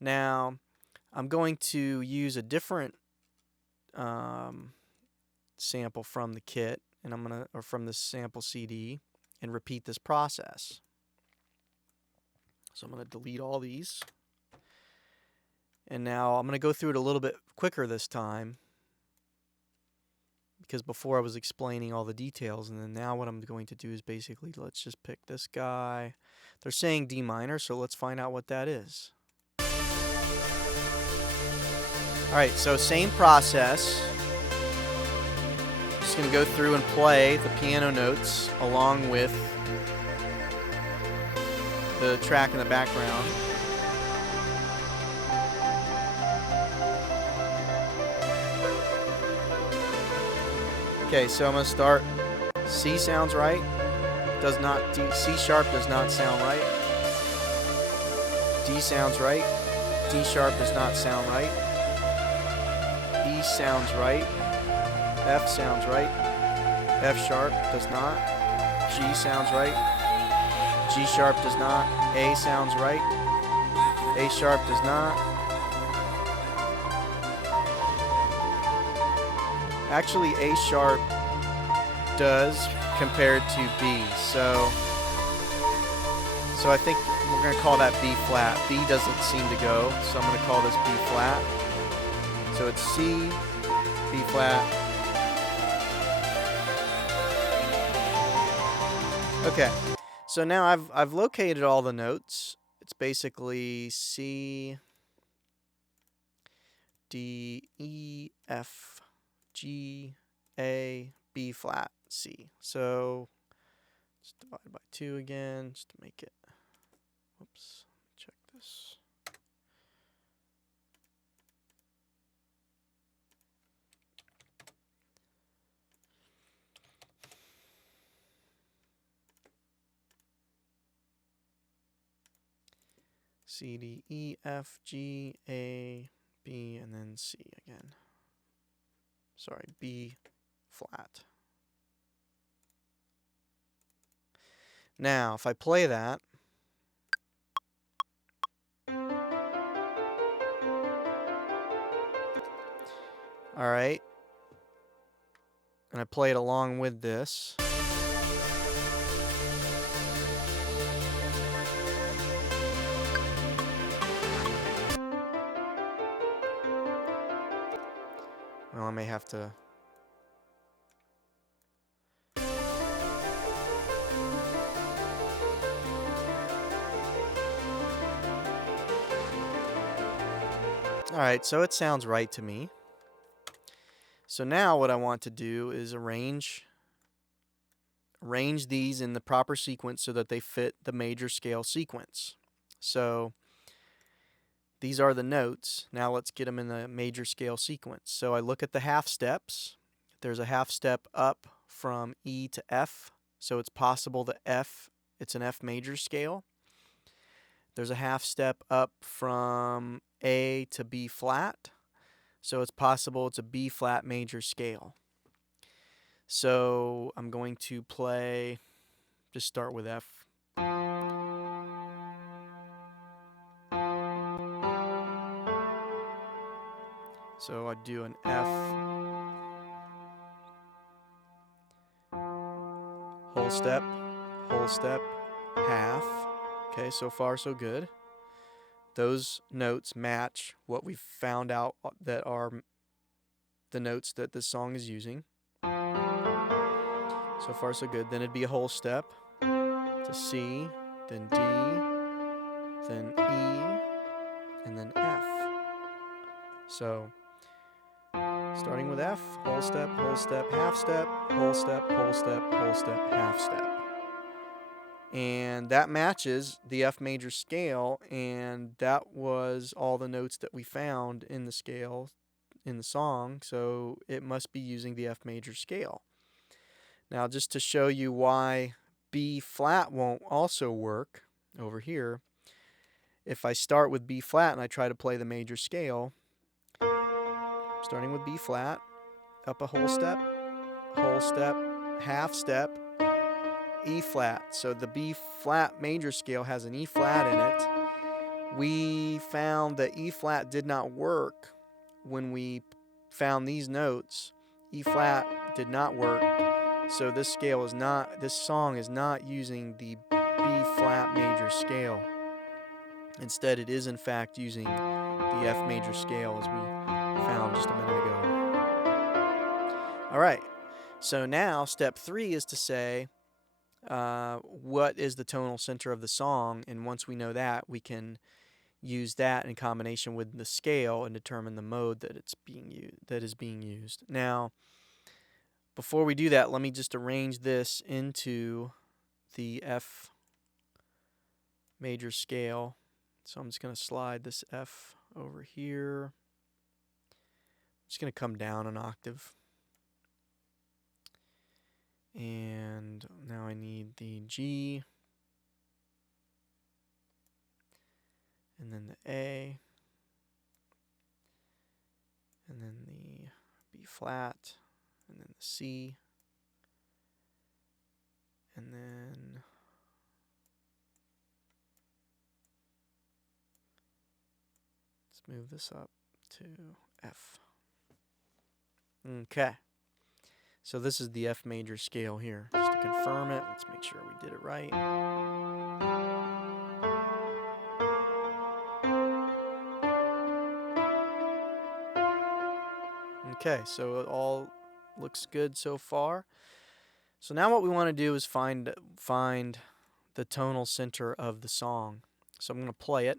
Now, I'm going to use a different sample from the kit, and or from the sample CD, and repeat this process. So I'm going to delete all these. And now I'm going to go through it a little bit quicker this time, because before I was explaining all the details, and then now what I'm going to do is basically, let's just pick this guy. They're saying D minor, so let's find out what that is. Alright, so same process. Just going to go through and play the piano notes along with the track in the background. Okay, so I'm going to start. C sounds right. Does not. C sharp does not sound right. D sounds right. D sharp does not sound right. E sounds right. F sounds right. F sharp does not. G sounds right. G sharp does not. A sounds right. A sharp does not. Actually, A sharp does compared to B. So I think we're going to call that B flat. B doesn't seem to go, so I'm going to call this B flat. So it's C, B flat. Okay, so now I've located all the notes. It's basically C, D, E, F, G, A, B flat, C. So let's divide by 2 again just to make it. Whoops, check this. C, D, E, F, G, A, B, and then C again. Sorry, B flat. Now, if I play that, all right, and I play it along with this. Well, I may have to. Alright, so it sounds right to me. So now what I want to do is arrange these in the proper sequence so that they fit the major scale sequence. So these are the notes. Now let's get them in the major scale sequence. So I look at the half steps. There's a half step up from E to F. So it's possible that it's an F major scale. There's a half step up from A to B flat. So it's possible it's a B flat major scale. So I'm going to play, just start with F. So I do an F, whole step, half. Okay, so far so good. Those notes match what we've found out that are the notes that this song is using. So far so good. Then it'd be a whole step to C, then D, then E, and then F. So starting with F, whole step, half step, whole step, half step. And that matches the F major scale, and that was all the notes that we found in the scale in the song, so it must be using the F major scale. Now, just to show you why B flat won't also work over here. If I start with B flat and I try to play the major scale, starting with B flat, up a whole step, half step, E flat. So the B flat major scale has an E flat in it. We found that E flat did not work when we found these notes. E flat did not work. So this song is not using the B flat major scale. Instead, it is in fact using the F major scale, as we found just a minute ago. All right, so now step 3 is to say what is the tonal center of the song, and once we know that, we can use that in combination with the scale and determine the mode that is being used. Now, before we do that, let me just arrange this into the F major scale. So I'm just going to slide this F over here. I'm just going to come down an octave. And now I need the G. And then the A. And then the B flat. And then the C. And then let's move this up to F. Okay. So this is the F major scale here. Just to confirm it, let's make sure we did it right. Okay, so it all looks good so far. So now what we want to do is find the tonal center of the song. So I'm going to play it.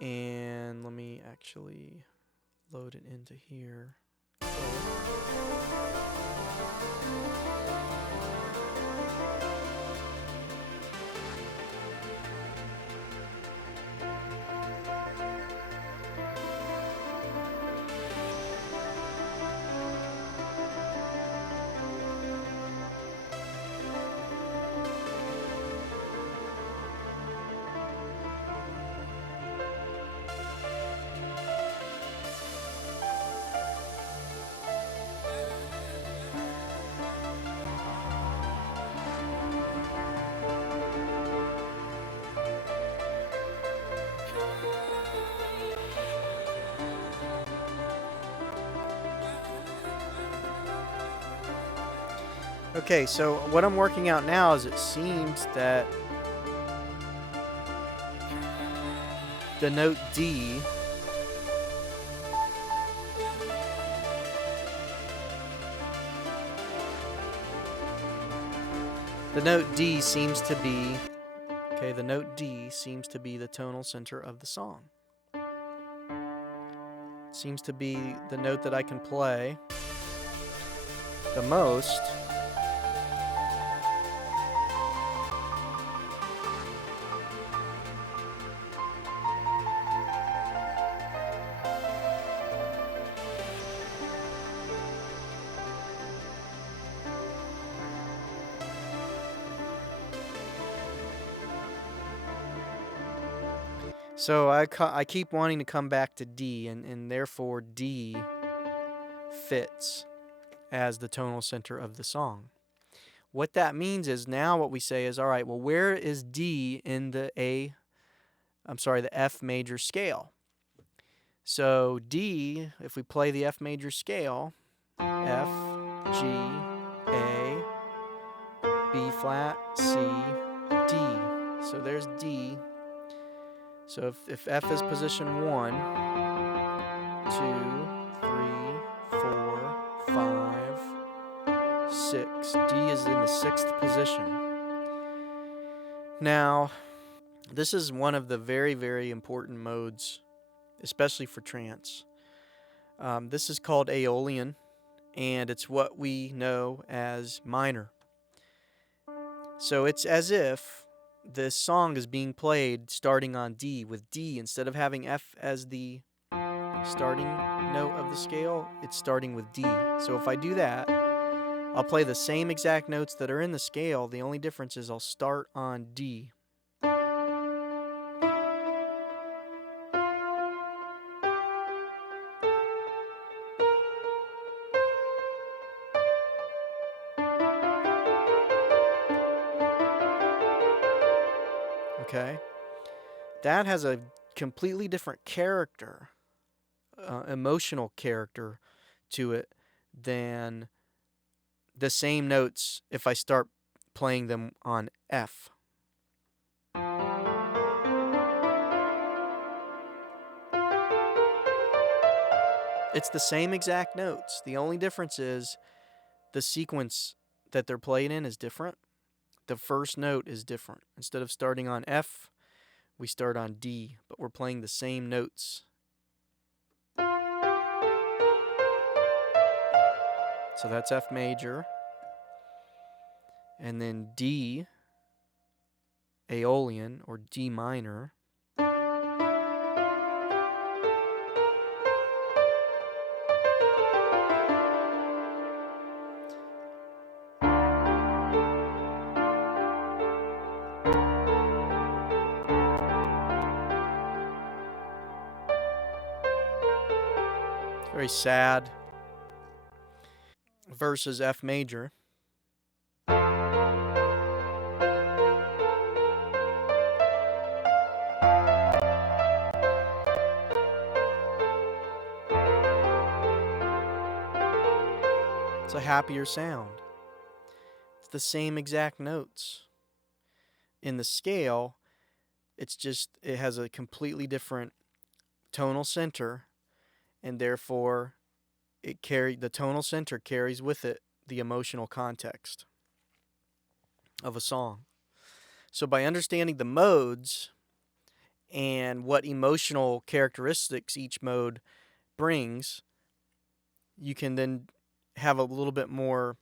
And let me actually load it into here. Okay, so what I'm working out now is it seems that the note D seems to be the tonal center of the song. It seems to be the note that I can play the most. So I keep wanting to come back to D, and therefore D fits as the tonal center of the song. What that means is now what we say is, all right, well, where is D in the F major scale? So D, if we play the F major scale, F, G, A, B flat, C, D. So there's D. So if F is position 1, 2, 3, 4, 5, 6. D is in the 6th position. Now, this is one of the very, very important modes, especially for trance. This is called Aeolian, and it's what we know as minor. So it's as if this song is being played starting on D, with D, instead of having F as the starting note of the scale, it's starting with D. So if I do that, I'll play the same exact notes that are in the scale. The only difference is I'll start on D. Okay? That has a completely different character, emotional character to it than the same notes if I start playing them on F. It's the same exact notes. The only difference is the sequence that they're played in is different. The first note is different. Instead of starting on F, we start on D, but we're playing the same notes. So that's F major. And then D, Aeolian, or D minor. Very sad. Versus F major. It's a happier sound. It's the same exact notes. In the scale, it's just, it has a completely different tonal center, and therefore the tonal center carries with it the emotional context of a song. So by understanding the modes and what emotional characteristics each mode brings, you can then have a little bit more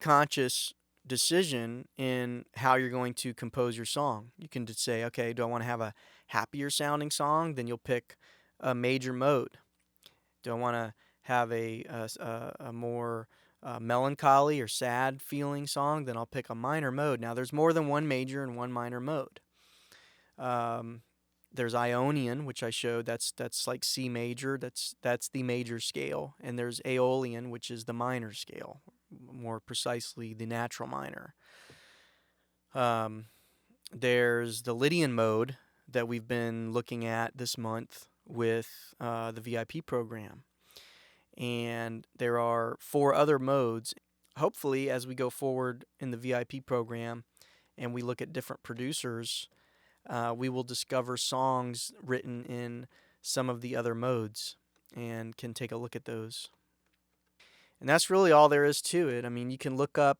conscious decision in how you're going to compose your song. You can just say, okay, do I want to have a happier sounding song? Then you'll pick a major mode. Do I want to have a more melancholy or sad feeling song? Then I'll pick a minor mode. Now, there's more than one major and one minor mode. There's Ionian, which I showed. That's like C major. That's the major scale. And there's Aeolian, which is the minor scale, more precisely the natural minor. There's the Lydian mode that we've been looking at this month with the VIP program. And there are 4 other modes. Hopefully, as we go forward in the VIP program and we look at different producers, we will discover songs written in some of the other modes and can take a look at those. And that's really all there is to it. I mean, you can look up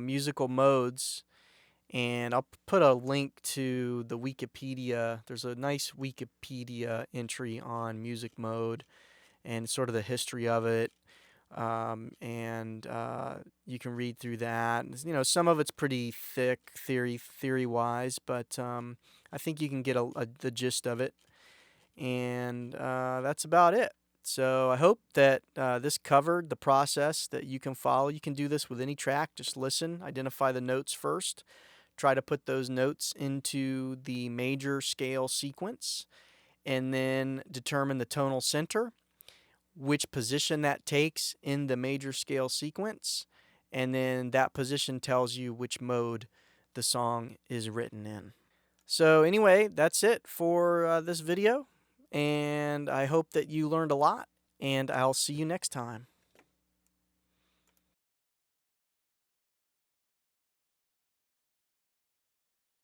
musical modes, and I'll put a link to the Wikipedia. There's a nice Wikipedia entry on music mode and sort of the history of it. And you can read through that. You know, some of it's pretty thick theory-wise, but I think you can get the gist of it. And that's about it. So I hope that this covered the process that you can follow. You can do this with any track. Just listen, identify the notes first, try to put those notes into the major scale sequence, and then determine the tonal center, which position that takes in the major scale sequence, and then that position tells you which mode the song is written in. So anyway, that's it for this video, and I hope that you learned a lot, and I'll see you next time.